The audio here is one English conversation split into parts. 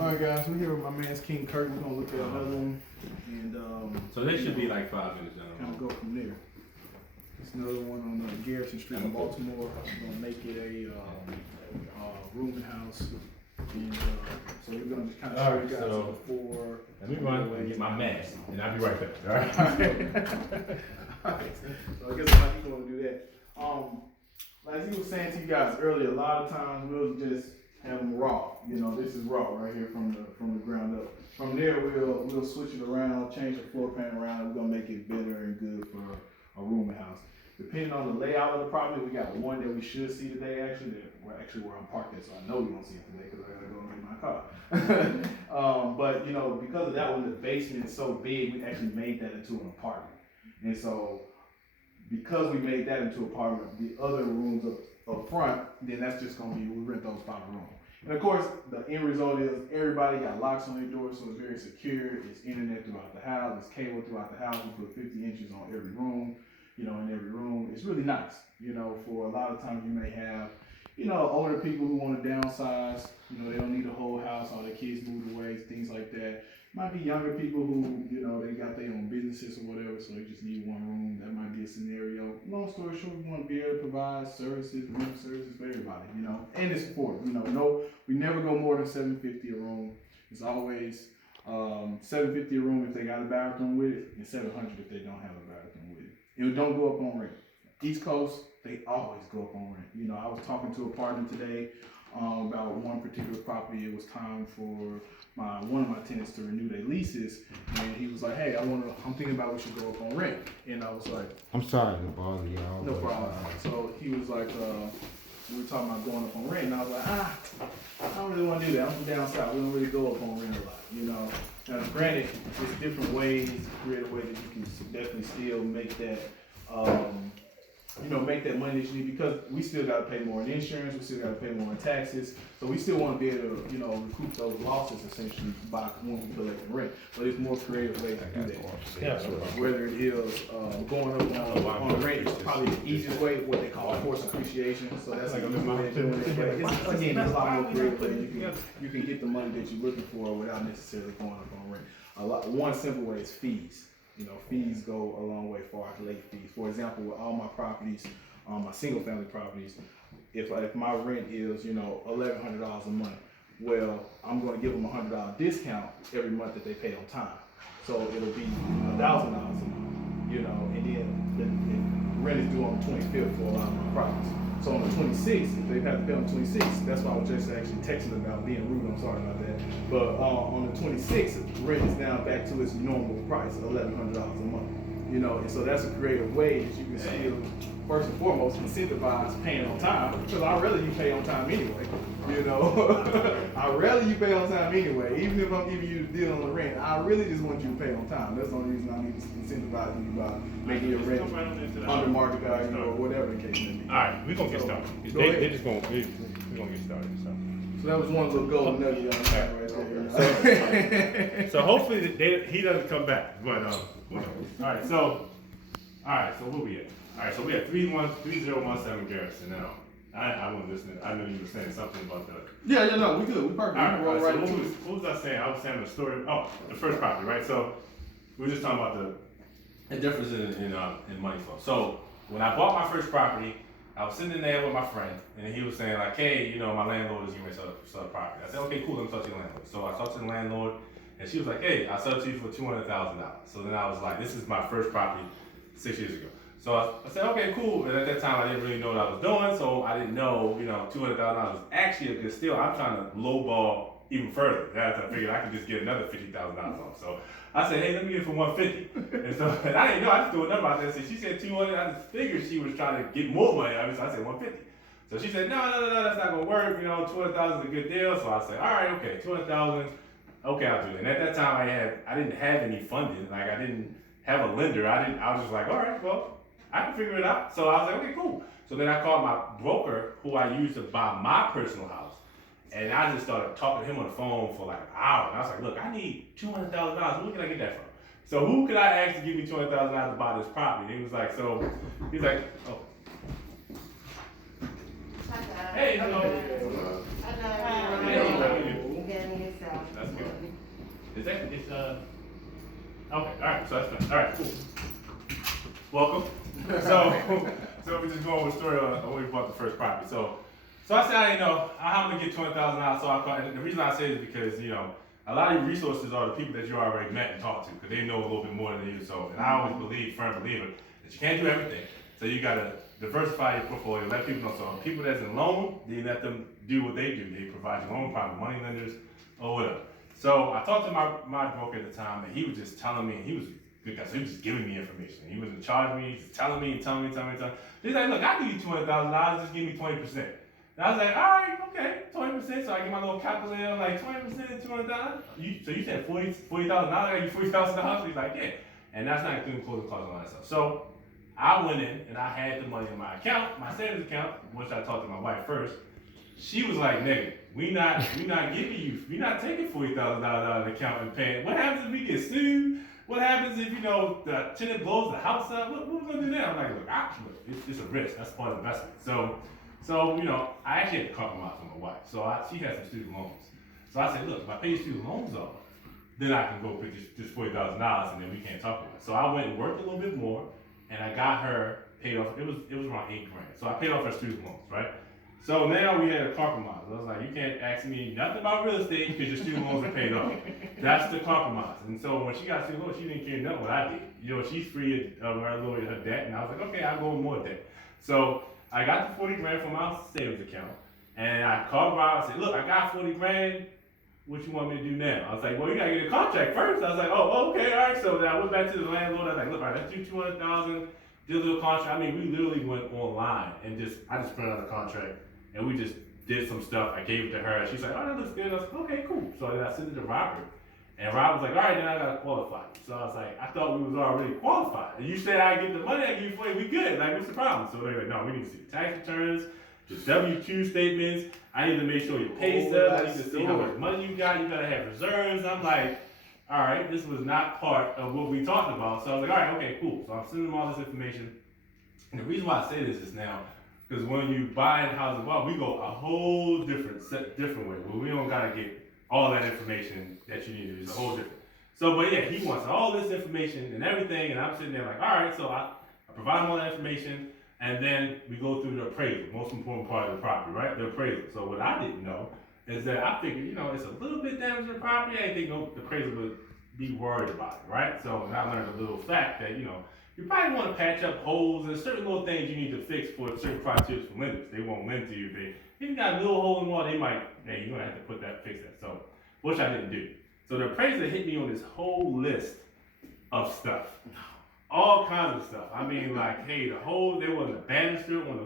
All right, guys, we're here with my man's King Kurt. We're gonna look at another one, and so this should be like 5 minutes, kind gentlemen. of go from there. It's another one on Garrison Street in Baltimore. We're gonna make it a rooming house, and so we're gonna just kind of show you guys so before. Let me run and get my mask, and I'll be right back. All right. All right. So I guess I'm not gonna do that. Like he was saying to you guys earlier, a lot of times we'll just have them raw. You know, this is raw right here from the ground up. From there, we'll switch it around, change the floor plan around. We're gonna make it better and good for a rooming house. Depending on the layout of the property, we got one that we should see today. Actually, where I'm parked at, so I know we won't see it today because I gotta go and get my car. But you know, because of that one, the basement is so big, we actually made that into an apartment. And so, because we made that into an apartment, the other rooms up front, then that's just gonna be, we rent those by the room. And of course, the end result is everybody got locks on their doors, so it's very secure. It's internet throughout the house, it's cable throughout the house. We put 50 inches on every room, you know, in every room. It's really nice, you know, for a lot of times you may have, you know, older people who want to downsize, you know, they don't need a whole house, all their kids moved away, things like that. Might be younger people who, you know, they got their own businesses or whatever, so they just need one room. That might be a scenario. Long story short, we want to be able to provide services, room services for everybody, you know, and it's affordable. You know, we never go more than $750 a room. It's always $750 a room if they got a bathroom with it, and $700 if they don't have a bathroom with it. It don't go up on rent. East Coast, they always go up on rent. You know, I was talking to a partner today about one particular property. It was time for one of my tenants to renew their leases, and he was like, "Hey, I'm thinking about we should go up on rent." And I was like, I'm sorry to bother y'all. "No problem." So he was like, we were talking about going up on rent, and I was like, I don't really want to do that. I'm from down south. We don't really go up on rent a lot, you know. Now, granted, there's different ways to create a way that you can definitely still make that, you know, make that money that you need, because we still got to pay more in insurance, we still got to pay more in taxes, so we still want to be able to, you know, recoup those losses essentially by when we collect the rent. But there's more creative ways to do that. Yeah, Whether it is going up on rent is probably the easiest way, what they call forced appreciation. So that's like a good way of doing it. But it's, again, there's a lot more creative ways you can get the money that you're looking for without necessarily going up on rent. One simple way is fees. You know, fees go a long way far, late fees. For example, with all my properties, my single family properties, if my rent is, you know, $1,100 a month, well, I'm going to give them a $100 discount every month that they pay on time. So it'll be $1,000 a month, you know, and then the rent is due on the 25th for a lot of my properties. So on the 26th, if they have to pay on the 26th, that's why I was just actually texting about being rude, I'm sorry about that. But on the 26th, rent is down back to its normal price, $1,100 a month. You know, and so that's a creative way that you can still, first and foremost, incentivize paying on time, because I'd rather you pay on time anyway. You know, I'd rather you pay on time anyway, even if I'm giving you the deal on the rent. I really just want you to pay on time. That's the only reason I need to incentivize you by making your rent under market value or whatever the case may be. All right, we're gonna get started. They're just gonna get started. So that was one little golden nugget on that right there. So hopefully he doesn't come back. But who knows? All right, so where we at? All right, so we at 3017 Garrison now. I wasn't listening. I knew you were saying something about the. Yeah, no, we good. We perfect. All right, so what was I saying? I was saying the story. Oh, the first property, right? So we were just talking about the difference in money flow. So when I bought my first property, I was sitting there with my friend, and he was saying like, "Hey, you know, my landlord is going to sell the property." I said, "Okay, cool. Let me talk to the landlord." So I talked to the landlord, and she was like, "Hey, I'll sell it to you for $200,000." So then I was like, "This is my first property 6 years ago." So I said, "Okay, cool." And at that time, I didn't really know what I was doing, so I didn't know, you know, $200,000 was actually a good steal. I'm trying to lowball even further. That's I figured I could just get another $50,000 off. So I said, "Hey, let me get it for $150." And so and I didn't know. I just threw a number out there. So she said $200. I just figured she was trying to get more money. So I said $150. So she said, "No, that's not gonna work. You know, $200,000 is a good deal." So I said, "All right, okay, $200,000. Okay, I'll do it." And at that time, I didn't have any funding. Like I didn't have a lender. I was just like, "All right, well, I can figure it out." So I was like, "Okay, cool." So then I called my broker, who I used to buy my personal house, and I just started talking to him on the phone for like an hour. And I was like, "Look, I need $200,000. Where can I get that from? So who could I ask to give me $200,000 to buy this property?" And he was like, "Oh." Hi, guys. Hey, hello. Hi, guys. Hey, how are you? You getting yourself? it's okay, alright, so that's fine. Alright, cool. Welcome. So we just going with the story on when we bought the first property. So I said, you know, I'm gonna get $20,000. So I thought, and the reason I say is because, you know, a lot of your resources are the people that you already met and talked to, because they know a little bit more than you. So, and I always firm believer, that you can't do everything. So you gotta diversify your portfolio, let people know. So people that's in loan, you let them do what they do. They provide you loan, private money lenders, or whatever. So I talked to my broker at the time, and he was just telling me, he was good guy, so he was just giving me information. He wasn't charging me, he's telling me. He's like, look, I'll give you $20,000, just give me 20%. And I was like, all right, okay, 20%. So I get my little calculator, I'm like, 20%, $200,000? So you said $40,000, I got you $40,000? He's like, yeah. And that's not including closing costs and all that stuff. So I went in and I had the money in my account, my savings account, which I talked to my wife first. She was like, nigga, we not taking $40,000 out of the account and paying. What happens if we get sued? What happens if, you know, the tenant blows the house up? What we gonna do now? I'm like, look, it's a risk. That's part of investment. So, you know, I actually had to compromise with my wife. So she had some student loans. So I said, look, if I pay student loans off, then I can go pick this $40,000 and then we can't talk about it. So I went and worked a little bit more and I got her paid off. It was around $8,000. So I paid off her student loans, right? So now we had a compromise. I was like, you can't ask me nothing about real estate because your student loans are paid off. That's the compromise. And so when she got student loans, she didn't care nothing what I did. You know, she's free of her debt, and I was like, okay, I'll go with more debt. So I got the $40,000 from my savings account, and I called Rob. I said, look, I got $40,000. What you want me to do now? I was like, well, you gotta get a contract first. I was like, oh, okay, all right. So then I went back to the landlord. I was like, look, all right, let's do $200,000. Did a little contract. I mean, we literally went online and I just printed out the contract. And we just did some stuff. I gave it to her. She's like, oh, that looks good. I was like, okay, cool. So then I sent it to Robert. And Robert was like, all right, then I gotta qualify. So I was like, I thought we was already qualified. And you said I get the money, I give you $40,000, we good. Like, what's the problem? So they're like, no, we need to see the tax returns, the W-2 statements. I need to make sure your pay stubs. I need to see how much money you got. You gotta have reserves. I'm like, all right, this was not part of what we talked about. So I was like, all right, okay, cool. So I'm sending them all this information. And the reason why I say this is now, because when you buy in housing, well, we go a whole different way. Where we don't gotta get all that information that you need. It's a whole different. So, but yeah, he wants all this information and everything, and I'm sitting there like, all right. So I provide him all that information, and then we go through the appraisal, most important part of the property, right? The appraisal. So what I didn't know is that I figured, you know, it's a little bit damage to the property. I didn't think the appraisal would be worried about it, right? So I learned a little fact that, you know, you probably want to patch up holes and certain little things you need to fix for certain criteria for lenders. They won't lend to you. If you got a little hole in the wall, they might, hey, you're gonna have to fix that. So, which I didn't do. So the appraiser hit me on this whole list of stuff, all kinds of stuff. I mean, like, hey, there was a banister on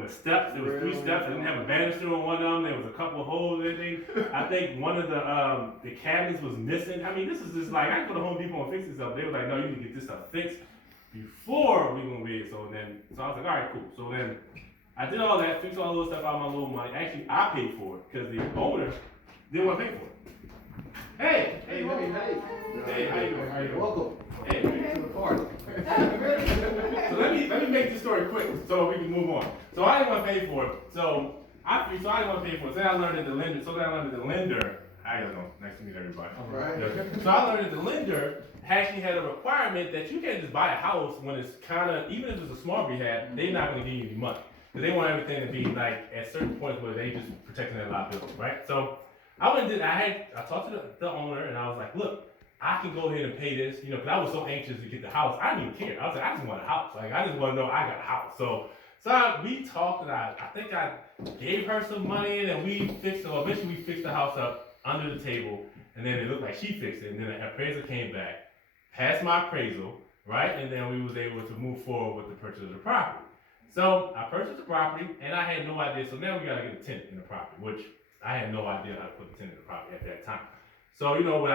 the steps. There was 3 steps. I didn't have a banister on one of them. There was a couple of holes in there. I think one of the cabinets was missing. I mean, this is just like, I go to Home Depot and fix this up. They were like, no, you need to get this stuff fixed before we gonna be. So I was like, all right, cool. So then I did all that, fixed all those stuff out of my little money. Actually, I paid for it because the owner didn't want to pay for it. Hey, how you doing? Welcome. Hey, To the party. so let me make this story quick so we can move on. So I didn't want to pay for it. So I didn't want to pay for it. Then I learned that the lender. I don't know. Nice to meet everybody. All right. So I learned that the lender actually had a requirement that you can't just buy a house when it's kind of, even if it's a small rehab, they're not going to give you any money. Because they want everything to be like at certain points where they just protecting their liability, right? So I went and did, I talked to the owner and I was like, look, I can go ahead and pay this, you know, because I was so anxious to get the house. I didn't even care. I was like, I just want a house. Like, I just want to know I got a house. So we talked and I think I gave her some money and we fixed it. Well, eventually we fixed the house up under the table and then it looked like she fixed it. And then the appraiser came back, passed my appraisal, right? And then we was able to move forward with the purchase of the property. So I purchased the property and I had no idea. So now we got to get a tenant in the property, which I had no idea how to put the tenant in the property at that time. So, you know, what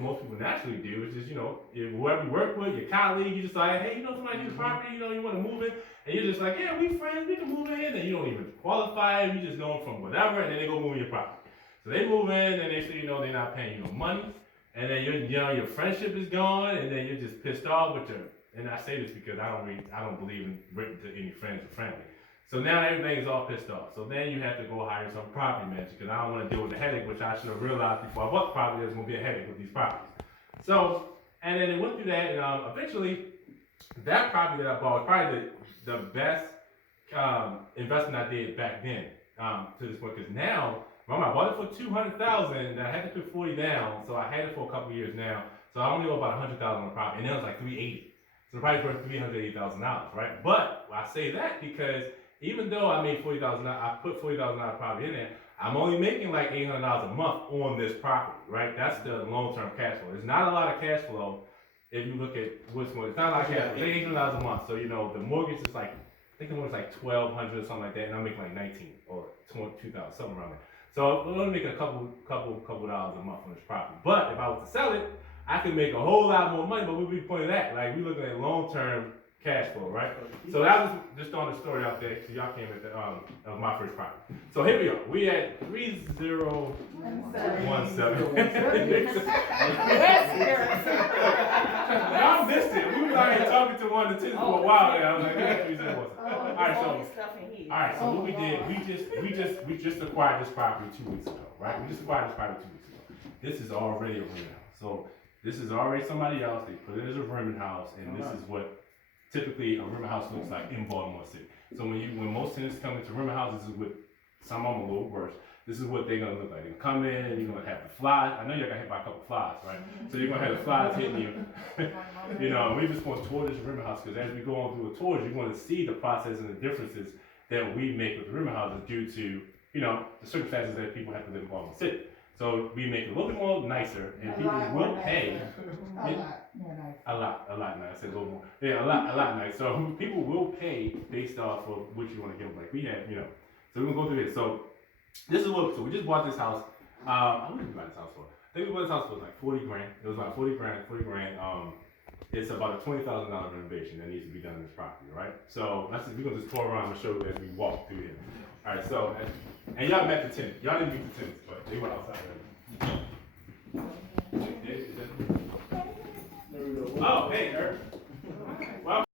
most people naturally do is just, you know, if whoever you work with, your colleague, you just like, hey, you know, somebody needs a property, you know, you want to move it, and you're just like, yeah, we friends, we can move in, and you don't even qualify, you just know them from whatever, and then they go move in your property. So they move in, and they say, you know, they're not paying you no money, and then your friendship is gone, and then you're just pissed off with and I say this because I don't believe in written to any friends or family. So now everything is all pissed off. So then you have to go hire some property manager because I don't want to deal with the headache, which I should have realized before I bought the property. There's going to be a headache with these properties. So, and then it went through that, and eventually, that property that I bought was probably the best investment I did back then to this point. Because now, remember, I bought it for $200,000, and I had to put 40 down, so I had it for a couple years now. So I only owe about $100,000 on the property, and it was like $380. So the property's worth $380,000, right? But I say that because even though I made $40,000, I put $40,000 property in there, I'm only making like $800 a month on this property, right? That's the long-term cash flow. There's not a lot of cash flow if you look at what's more. It's not a lot of cash flow. It's $800 a month. So you know the mortgage is like, I think the mortgage is like $1,200 or something like that, and I'm making like 19 or 2,000, something around there. So I'm only making a couple dollars a month on this property. But if I was to sell it, I could make a whole lot more money. But we'd be pointing at like we looking at long-term cash flow, right? So that was just throwing the story out there because y'all came at the of my first property. So here we are. We at 3017. I missed it. We were out here talking to one of the tenants for a while now. I was like, yeah, 3017. All right, so what we did, we just acquired this property 2 weeks ago, right? We just acquired this property 2 weeks ago. This is already a rental house. So this is already somebody else. They put it as a rental house, and this is what typically a rental house looks like in Baltimore City. So when most tenants come into rental houses, this is what some of them are a little worse. This is what they're gonna look like. They come in, you're gonna have the flies. I know you're gonna hit by a couple flies, right? So you're gonna have the flies hitting you. You know, we just want to tour this rental house because as we go on through the tours, you want to see the process and the differences that we make with the rental houses due to, you know, the circumstances that people have to live in Baltimore City. So we make it a little bit more nicer, and people will pay. A lot nice. I said a little more. Yeah, a lot nice. So people will pay based off of what you want to give them. Like we have, you know. So we're gonna go through this. So this is what. So we just bought this house. How much did we buy this house for? I think we bought this house for like 40 grand. It was about 40 grand. It's about a $20,000 renovation that needs to be done in this property, right? So we're gonna just tour around and show you as we walk through here. All right. So and y'all met the tenants. Y'all didn't meet the tenants, but they were outside already.